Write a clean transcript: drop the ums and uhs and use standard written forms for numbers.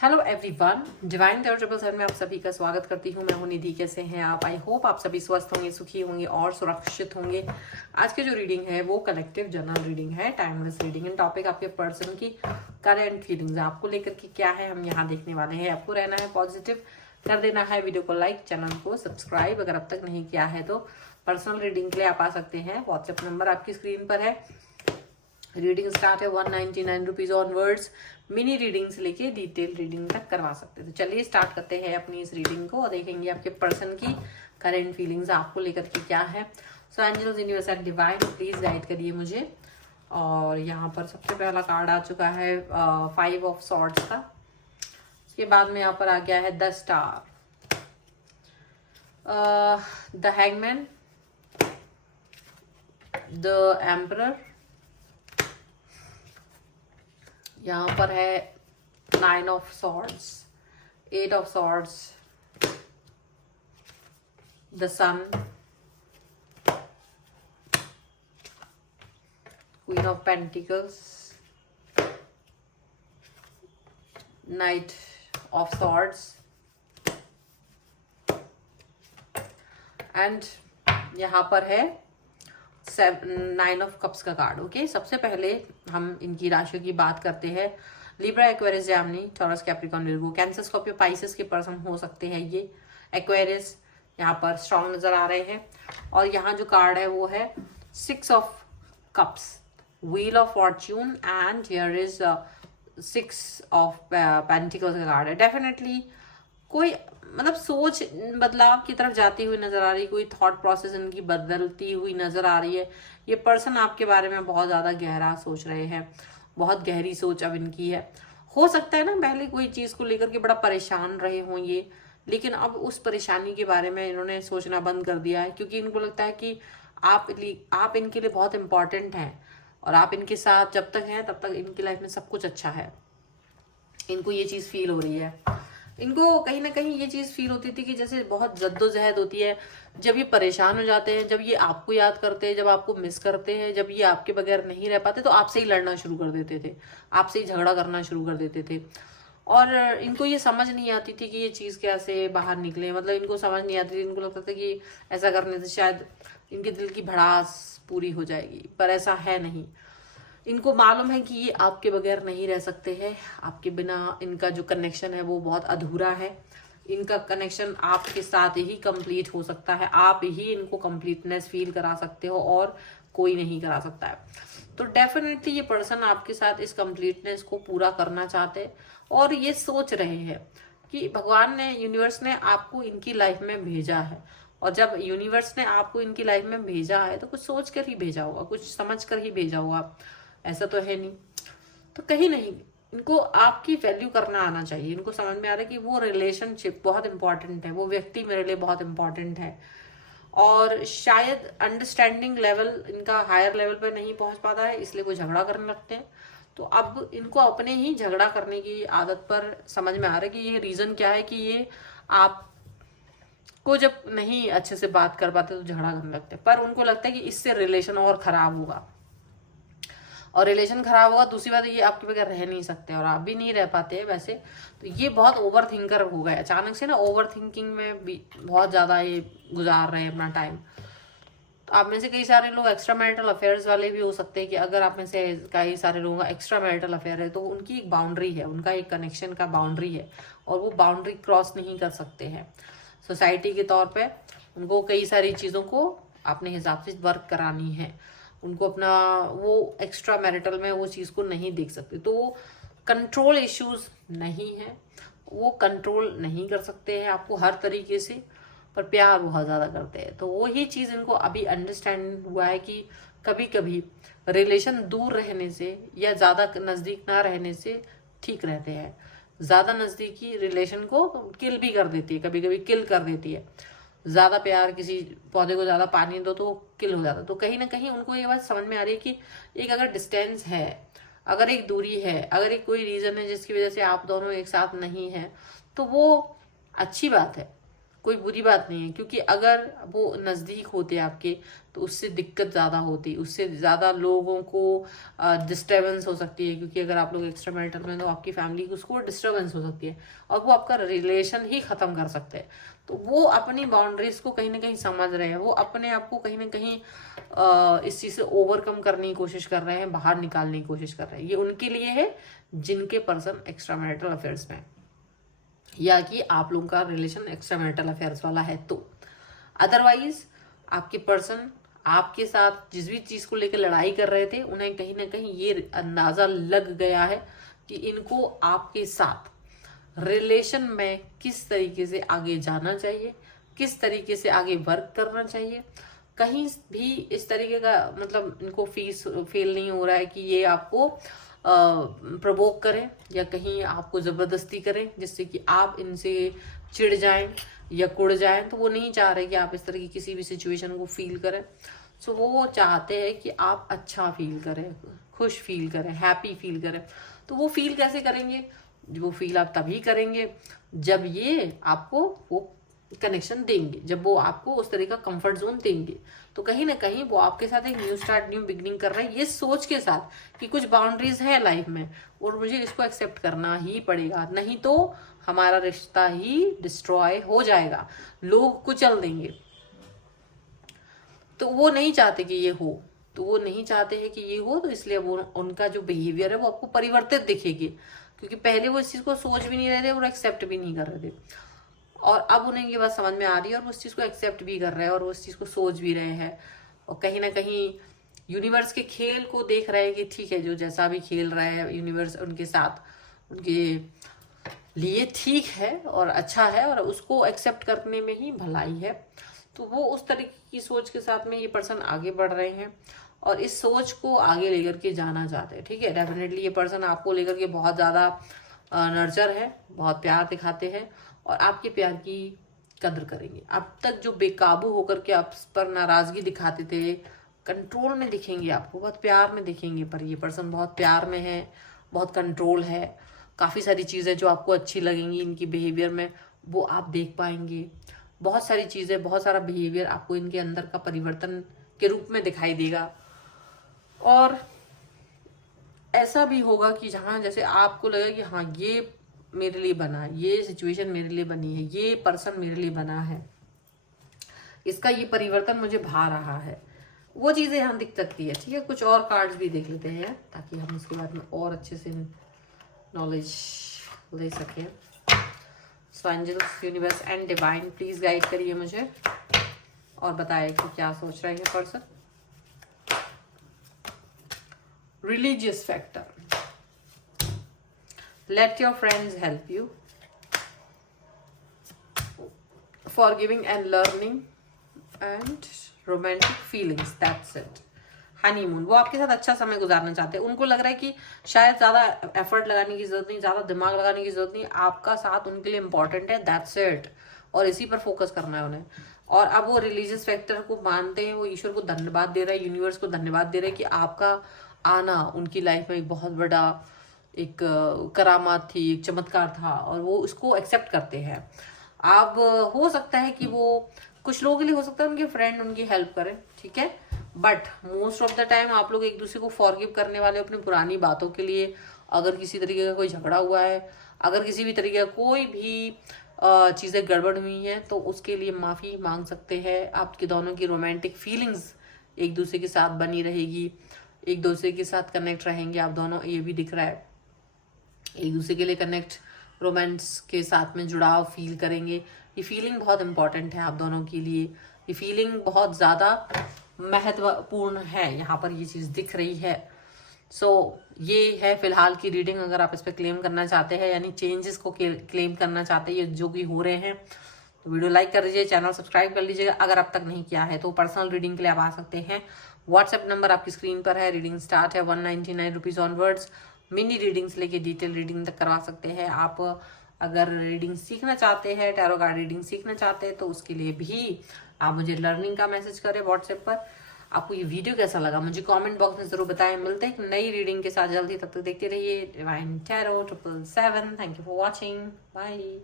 Hello everyone, divine triple seven में आप सभी का स्वागत करती हूँ। मैं हूँ निधि। कैसे हैं आप? आई होप आप सभी स्वस्थ होंगे, सुखी होंगे और सुरक्षित होंगे। आज की जो रीडिंग है वो कलेक्टिव जनरल रीडिंग है, टाइमलेस रीडिंग है। टॉपिक आपके पर्सन की करंट फीलिंग्स आपको लेकर के क्या है हम यहाँ देखने वाले हैं। आपको रहना है पॉजिटिव, कर देना है वीडियो को लाइक, चैनल को सब्सक्राइब अगर अब तक नहीं किया है तो। पर्सनल रीडिंग के लिए आप आ सकते हैं, व्हाट्सएप नंबर आपकी स्क्रीन पर है। रीडिंग स्टार्ट है 199 रुपीज ऑनवर्ड्स। मिनी रीडिंग से लेके डिटेल रीडिंग तक करवा सकते हैं। तो चलिए स्टार्ट करते हैं अपनी इस रीडिंग को और देखेंगे आपके पर्सन की करेंट फीलिंग्स आपको लेकर के क्या है। So angels, universe and divine please guide करिए मुझे। और यहाँ पर सबसे पहला कार्ड आ चुका है 5 ऑफ सॉर्ड्स का। उसके बाद में यहाँ पर आ गया है the star, the hangman, the emperor, यहाँ पर है 9 of swords, 8 of swords, the sun, queen of pentacles, knight of swords and यहाँ पर है 9 ऑफ कप्स का कार्ड। ओके, सबसे पहले हम इनकी राशियों की बात करते हैं। Libra, Aquarius, Gemini, Taurus, Capricorn, Virgo, Cancer, Scorpio, Pisces के पर्सन हो सकते हैं ये। एक्वेरियस यहाँ पर स्ट्रॉन्ग नजर आ रहे हैं। और यहाँ जो कार्ड है वो है 6 of cups, wheel of Fortune and here is 6 of pentacles का कार्ड है। डेफिनेटली कोई मतलब सोच बदलाव की तरफ जाती हुई नजर आ रही है, कोई थॉट प्रोसेस इनकी बदलती हुई नजर आ रही है। ये पर्सन आपके बारे में बहुत ज्यादा गहरा सोच रहे हैं, बहुत गहरी सोच अब इनकी है। हो सकता है ना पहले कोई चीज को लेकर के बड़ा परेशान रहे हों ये, लेकिन अब उस परेशानी के बारे में इन्होंने सोचना बंद कर दिया है, क्योंकि इनको लगता है कि आप इनके लिए बहुत इंपॉर्टेंट हैं और आप इनके साथ जब तक हैं तब तक इनकी लाइफ में सब कुछ अच्छा है। इनको ये चीज फील हो रही है। इनको कहीं ना कहीं ये चीज फील होती थी कि जैसे बहुत जद्दोजहद होती है जब ये परेशान हो जाते हैं, जब ये आपको याद करते हैं, जब आपको मिस करते हैं, जब ये आपके बगैर नहीं रह पाते तो आपसे ही लड़ना शुरू कर देते थे, आपसे ही झगड़ा करना शुरू कर देते थे। और इनको ये समझ नहीं आती थी कि ये चीज कैसे बाहर निकले। मतलब इनको समझ नहीं आती थी, इनको लगता था कि ऐसा करने से शायद इनके दिल की भड़ास पूरी हो जाएगी, पर ऐसा है नहीं। इनको मालूम है कि ये आपके बगैर नहीं रह सकते हैं, आपके बिना इनका जो कनेक्शन है वो बहुत अधूरा है। इनका कनेक्शन आपके साथ ही कंप्लीट हो सकता है, आप ही इनको कंप्लीटनेस फील करा सकते हो और कोई नहीं करा सकता है। तो डेफिनेटली ये पर्सन आपके साथ इस कंप्लीटनेस को पूरा करना चाहते हैं और ये सोच रहे हैं कि भगवान ने, यूनिवर्स ने आपको इनकी लाइफ में भेजा है। और जब यूनिवर्स ने आपको इनकी लाइफ में भेजा है तो कुछ सोच कर ही भेजा होगा, कुछ समझ कर ही भेजा होगा, ऐसा तो है नहीं। तो कहीं नहीं, इनको आपकी वैल्यू करना आना चाहिए। इनको समझ में आ रहा है कि वो रिलेशनशिप बहुत इंपॉर्टेंट है, वो व्यक्ति मेरे लिए बहुत इंपॉर्टेंट है। और शायद अंडरस्टैंडिंग लेवल इनका हायर लेवल पर नहीं पहुंच पाता है, इसलिए वो झगड़ा करने लगते हैं। तो अब इनको अपने ही झगड़ा करने की आदत पर समझ में आ रहा है कि ये रीजन क्या है कि ये आप को जब नहीं अच्छे से बात कर पाते तो झगड़ा करने लगते हैं। पर उनको लगता है कि इससे रिलेशन और खराब होगा, और रिलेशन खराब होगा। दूसरी बात, ये आपके बगैर रह नहीं सकते और आप भी नहीं रह पाते हैं वैसे। तो ये बहुत ओवर थिंकर हो गए अचानक से ना, ओवर थिंकिंग में भी बहुत ज्यादा ये गुजार रहे हैं अपना टाइम। तो आप में से कई सारे लोग एक्स्ट्रा मैरिटल अफेयर्स वाले भी हो सकते हैं कि अगर आप में से कई सारे लोगों का एक्स्ट्रा मैरिटल अफेयर है तो उनकी एक बाउंड्री है, उनका एक कनेक्शन का बाउंड्री है और वो बाउंड्री क्रॉस नहीं कर सकते हैं। सोसाइटी के तौर पे उनको कई सारी चीज़ों को अपने हिसाब से वर्क करानी है। उनको अपना वो एक्स्ट्रा मैरिटल में वो चीज़ को नहीं देख सकते, तो वो कंट्रोल इश्यूज नहीं है, वो कंट्रोल नहीं कर सकते हैं आपको हर तरीके से, पर प्यार बहुत ज़्यादा करते हैं। तो वो ही चीज़ इनको अभी अंडरस्टैंड हुआ है कि कभी कभी रिलेशन दूर रहने से या ज़्यादा नज़दीक ना रहने से ठीक रहते हैं। ज़्यादा नज़दीकी रिलेशन को किल भी कर देती है, कभी कभी किल कर देती है। ज्यादा प्यार, किसी पौधे को ज्यादा पानी दो तो किल हो जाता। तो कहीं ना कहीं उनको ये बात समझ में आ रही है कि एक अगर डिस्टेंस है, अगर एक दूरी है, अगर एक कोई रीजन है जिसकी वजह से आप दोनों एक साथ नहीं है, तो वो अच्छी बात है। कोई बुरी बात नहीं है, क्योंकि अगर वो नज़दीक होते आपके तो उससे दिक्कत ज़्यादा होती, उससे ज़्यादा लोगों को डिस्टर्बेंस हो सकती है, क्योंकि अगर आप लोग एक्स्ट्रा मैरिटल में तो आपकी फैमिली को उसको डिस्टर्बेंस हो सकती है और वो आपका रिलेशन ही ख़त्म कर सकते हैं। तो वो अपनी बाउंड्रीज को कहीं ना कहीं समझ रहे हैं, वो अपने आप को कहीं ना कहीं इस चीज़ से ओवरकम करने की कोशिश कर रहे हैं, बाहर निकालने की कोशिश कर रहे हैं। ये उनके लिए है जिनके पर्सन एक्स्ट्रा मैरिटल अफेयर्स में, या कि आप लोगों का रिलेशन एक्स्ट्रा मैरिटल अफेयर्स वाला है। तो अदरवाइज आपके पर्सन आपके साथ जिस भी चीज को लेकर लड़ाई कर रहे थे, उन्हें कहीं ना कहीं ये अंदाजा लग गया है कि इनको आपके साथ रिलेशन में किस तरीके से आगे जाना चाहिए, किस तरीके से आगे वर्क करना चाहिए। कहीं भी इस तरीके का मतलब इनको फील नहीं हो रहा है कि ये आपको प्रवोक करें या कहीं आपको जबरदस्ती करें जिससे कि आप इनसे चिढ़ जाएं या कुड़ जाएं। तो वो नहीं चाह रहे कि आप इस तरह की किसी भी सिचुएशन को फील करें। सो वो चाहते हैं कि आप अच्छा फील करें, खुश फील करें, हैप्पी फील करें। तो वो फील कैसे करेंगे? वो फील आप तभी करेंगे जब ये आपको वो कनेक्शन देंगे, जब वो आपको उस तरह का कंफर्ट जोन देंगे। तो कहीं ना कहीं वो आपके साथ एक न्यू स्टार्ट, न्यू बिगनिंग कर रहे हैं, ये सोच के साथ कि कुछ बाउंड्रीज है लाइफ में और मुझे इसको एक्सेप्ट करना ही पड़ेगा, नहीं तो हमारा रिश्ता ही डिस्ट्रॉय हो जाएगा, लोग कुचल देंगे। तो वो नहीं चाहते कि ये हो, तो वो नहीं चाहते हैं कि ये हो, तो इसलिए वो उनका जो बिहेवियर है वो आपको परिवर्तित दिखेगी, क्योंकि पहले वो इस चीज को सोच भी नहीं रहे थे और एक्सेप्ट भी नहीं कर रहे थे, और अब उन्हें ये बात समझ में आ रही है और वो उस चीज को एक्सेप्ट भी कर रहे हैं और वो उस चीज को सोच भी रहे हैं। और कहीं ना कहीं यूनिवर्स के खेल को देख रहे हैं कि ठीक है, जो जैसा भी खेल रहा है यूनिवर्स उनके साथ, उनके लिए ठीक है और अच्छा है और उसको एक्सेप्ट करने में ही भलाई है। तो वो उस तरीके की सोच के साथ में ये पर्सन आगे बढ़ रहे हैं और इस सोच को आगे लेकर के जाना चाहते हैं। ठीक है, डेफिनेटली ये पर्सन आपको लेकर के बहुत ज़्यादा नर्चर है, बहुत प्यार दिखाते हैं और आपके प्यार की कदर करेंगे। अब तक जो बेकाबू होकर के आप पर नाराजगी दिखाते थे, कंट्रोल में दिखेंगे, आपको बहुत प्यार में दिखेंगे। पर ये पर्सन बहुत प्यार में है, बहुत कंट्रोल है। काफ़ी सारी चीज़ें जो आपको अच्छी लगेंगी इनकी बिहेवियर में वो आप देख पाएंगे। बहुत सारी चीज़ें, बहुत सारा बिहेवियर आपको इनके अंदर का परिवर्तन के रूप में दिखाई देगा। और ऐसा भी होगा कि जहाँ जैसे आपको लगे कि हाँ ये मेरे लिए बना है, ये सिचुएशन मेरे लिए बनी है, ये पर्सन मेरे लिए बना है, इसका ये परिवर्तन मुझे भा रहा है, वो चीज़ें यहाँ दिख सकती है। ठीक है, कुछ और कार्ड्स भी देख लेते हैं ताकि हम इसके बारे में और अच्छे से नॉलेज ले सकें। So angels, universe and divine please guide करिए मुझे और बताइए कि क्या सोच रहे हैं person. Religious factor. Let your friends help you. Forgiving and learning and romantic feelings. That's it. Honeymoon, वो आपके साथ अच्छा समय गुजारना चाहते हैं। उनको लग रहा है कि शायद ज़्यादा एफर्ट लगाने की जरूरत नहीं, ज़्यादा दिमाग लगाने की जरूरत नहीं, आपका साथ उनके लिए इंपॉर्टेंट है। That's it. और इसी पर फोकस करना है उन्हें। और अब वो रिलीजियस फैक्टर को मानते हैं, वो ईश्वर को धन्यवाद दे रहे हैं, यूनिवर्स को धन्यवाद दे रहे हैं कि आपका आना उनकी लाइफ में एक बहुत बड़ा एक करामात थी, एक चमत्कार था और वो उसको एक्सेप्ट करते हैं। अब हो सकता है कि वो कुछ लोगों के लिए हो सकता है उनके फ्रेंड उनकी हेल्प करें, ठीक है, but most of the time आप लोग एक दूसरे को फॉरगिव करने वाले अपनी पुरानी बातों के लिए। अगर किसी तरीके का कोई झगड़ा हुआ है, अगर किसी भी तरीके का कोई भी चीज़ें गड़बड़ हुई हैं तो उसके लिए माफ़ी मांग सकते हैं। आपके दोनों की रोमांटिक फीलिंग्स एक दूसरे के साथ बनी रहेगी, एक दूसरे के साथ कनेक्ट रहेंगे आप दोनों, ये भी दिख रहा है। एक दूसरे के लिए कनेक्ट, रोमांस के साथ में जुड़ाव फील करेंगे। ये फीलिंग बहुत इंपॉर्टेंट है आप दोनों के लिए, ये फीलिंग बहुत ज़्यादा महत्वपूर्ण है, यहाँ पर ये चीज़ दिख रही है। सो ये है फिलहाल की रीडिंग। अगर आप इस पर क्लेम करना चाहते हैं, यानी चेंजेस को क्लेम करना चाहते हैं ये जो भी हो रहे हैं, तो वीडियो लाइक कर लीजिए, चैनल सब्सक्राइब कर लीजिएगा अगर अब तक नहीं किया है। तो पर्सनल रीडिंग के लिए आप आ सकते हैं, व्हाट्सएप नंबर आपकी स्क्रीन पर है। रीडिंग स्टार्ट है 199 रुपीज़ ऑनवर्ड्स। मिनी रीडिंग्स लेके डिटेल रीडिंग तक करवा सकते हैं आप। अगर रीडिंग सीखना चाहते हैं, टैरो कार्ड रीडिंग सीखना चाहते हैं, तो उसके लिए भी आप मुझे लर्निंग का मैसेज करें व्हाट्सएप पर। आपको ये वीडियो कैसा लगा मुझे कमेंट बॉक्स में जरूर बताएं। मिलते हैं एक नई रीडिंग के साथ जल्दी, तब तक देखते रहिए divine tarot 777। Thank you for watching, bye.